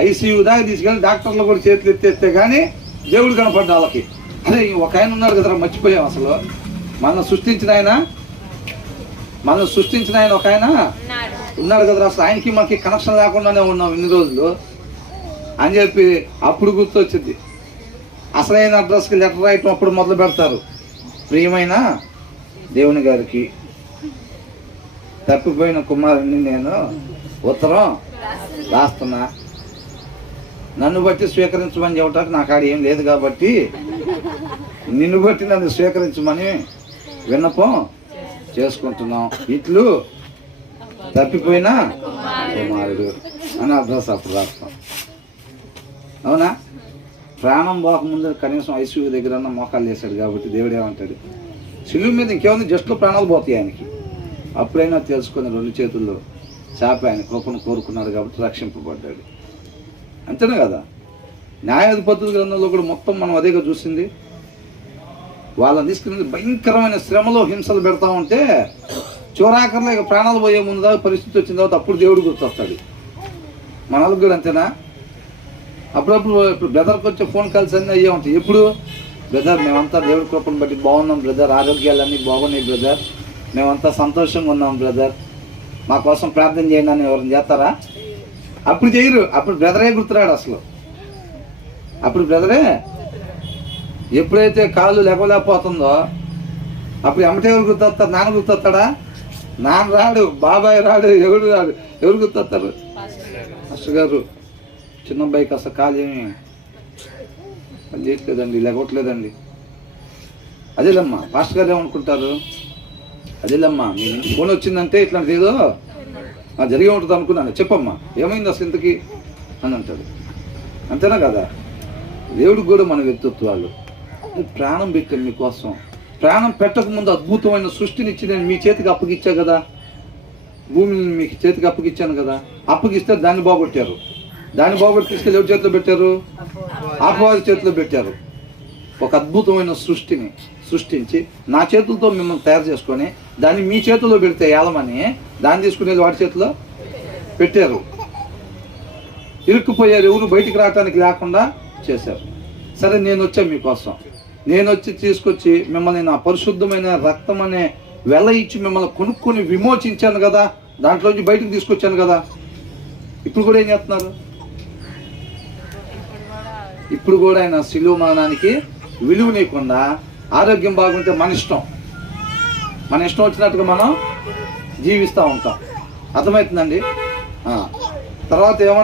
ICU దాకా తీసుకెళ్ళి డాక్టర్లు కూడా చేతులు ఎత్తేస్తే కానీ దేవుడు కనపడ్డ వాళ్ళకి. అదే ఒక ఆయన ఉన్నాడు కదరా, మర్చిపోయాం అసలు. మనం సృష్టించిన ఆయన ఒక ఆయన ఉన్నాడు కదరా. అసలు ఆయనకి మనకి కనెక్షన్ లేకుండానే ఉన్నాం ఇన్ని రోజులు అని చెప్పి అప్పుడు గుర్తొచ్చింది. అసలైన అడ్రస్కి లెటర్ రాయటం అప్పుడు మొదలు పెడతారు. ప్రియమైన దేవుని గారికి తప్పిపోయిన కుమారుని నేను ఉత్తరం రాస్తున్నా, నన్ను బట్టి స్వీకరించమని చెప్పడానికి నా కాడ ఏం లేదు కాబట్టి నిన్ను బట్టి నన్ను స్వీకరించమని విన్నపం చేసుకుంటున్నాం. ఇట్లు తప్పిపోయిన కుమారుడు అని అడ్రస్ అప్పుడు రాస్తాం. అవునా? ప్రాణం పోకముందు కనీసం ఐసీయూ దగ్గర మోకాలు వేశాడు కాబట్టి దేవుడు ఏమంటాడు, సిలువ మీద ఇంకేముంది, జస్ట్లో ప్రాణాలు పోతాయి ఆయనకి. అప్పుడైనా తెలుసుకొని 2 చేతుల్లో చాపి ఆయన కృపను కోరుకున్నాడు కాబట్టి రక్షింపబడ్డాడు. అంతేనే కదా? న్యాయాధిపతుల గ్రంథంలో కూడా మొత్తం మనం అదేగా చూసింది. వాళ్ళని తీసుకుని భయంకరమైన శ్రమలో హింసలు పెడతా ఉంటే చివరాకర్లో ఇక ప్రాణాలు పోయే ముందు దాకా పరిస్థితి వచ్చిన తర్వాత అప్పుడు దేవుడు గుర్తొస్తాడు. మనకు కూడా అంతేనా? అప్పుడప్పుడు ఇప్పుడు బ్రదర్కి వచ్చే ఫోన్ కాల్స్ అన్నీ అయ్యే ఉంటాయి. ఎప్పుడు బ్రదర్ మేమంతా దేవుడి కృపను బట్టి బాగున్నాం బ్రదర్, ఆరోగ్యాలన్నీ బాగున్నాయి బ్రదర్, మేమంతా సంతోషంగా ఉన్నాం బ్రదర్, మా కోసం ప్రార్థన చేయండి అని ఎవరిని చేస్తారా? అప్పుడు చేయరు. అప్పుడు బ్రదరే గుర్తురాడు అసలు. అప్పుడు బ్రదరే ఎప్పుడైతే కాళ్ళు లేకపోతుందో అప్పుడు ఎమ్మటే ఎవరు గుర్తొస్తారు? నాన్న గుర్తొస్తాడా? నాన్న రాడు, బాబాయ్ రాడు, ఎవరు రాడు. ఎవరు గుర్తొస్తారు? మాస్టర్ గారు చిన్న అబ్బాయికి అసలు కాలు ఏమి పని చేయట్లేదండి, లేకపోవట్లేదండి. అదేలేమ్మా మాస్టర్ గారు ఏమనుకుంటారు, అదేలేమ్మా మీ ఫోన్ వచ్చిందంటే ఇట్లాంటిది ఏదో జరిగి ఉంటుంది అనుకున్నాను, చెప్పమ్మా ఏమైంది అసలు ఇంతకీ అని అంటాడు. అంతేనా కదా? దేవుడికి కూడా మన వ్యక్తిత్వాలు. ప్రాణం పెట్టాను మీకోసం. ప్రాణం పెట్టకముందు అద్భుతమైన సృష్టినిచ్చి నేను మీ చేతికి అప్పగిచ్చా కదా, భూమిని మీకు చేతికి అప్పగిచ్చాను కదా. అప్పగిస్తే దాన్ని బాగొట్టారు. దాన్ని బాగొట్టి తీసుకెళ్ళి ఎవరి చేతిలో పెట్టారు? అపవాది చేతిలో పెట్టారు. ఒక అద్భుతమైన సృష్టిని సృష్టించి నా చేతులతో మిమ్మల్ని తయారు చేసుకొని దాన్ని మీ చేతిలో పెడితే ఏలమని దాన్ని తీసుకునేది వాడి చేతిలో పెట్టారు. ఇరుక్కుపోయారు, ఎవరు బయటికి రావడానికి లేకుండా చేశారు. సరే నేను వచ్చా మీకోసం, నేను వచ్చి తీసుకొచ్చి మిమ్మల్ని నా పరిశుద్ధమైన రక్తం అనే వెల ఇచ్చి మిమ్మల్ని కొనుక్కొని విమోచించాను కదా, దాంట్లోంచి బయటకు తీసుకొచ్చాను కదా. ఇప్పుడు కూడా ఏం చేస్తున్నారు? ఇప్పుడు కూడా ఆయన శిలువ మరణానికి విలువ లేకుండా ఆరోగ్యం బాగుంటే మన ఇష్టం వచ్చినట్టుగా మనం జీవిస్తూ ఉంటాం. అర్థమవుతుందండి? తర్వాత ఏమంటారు?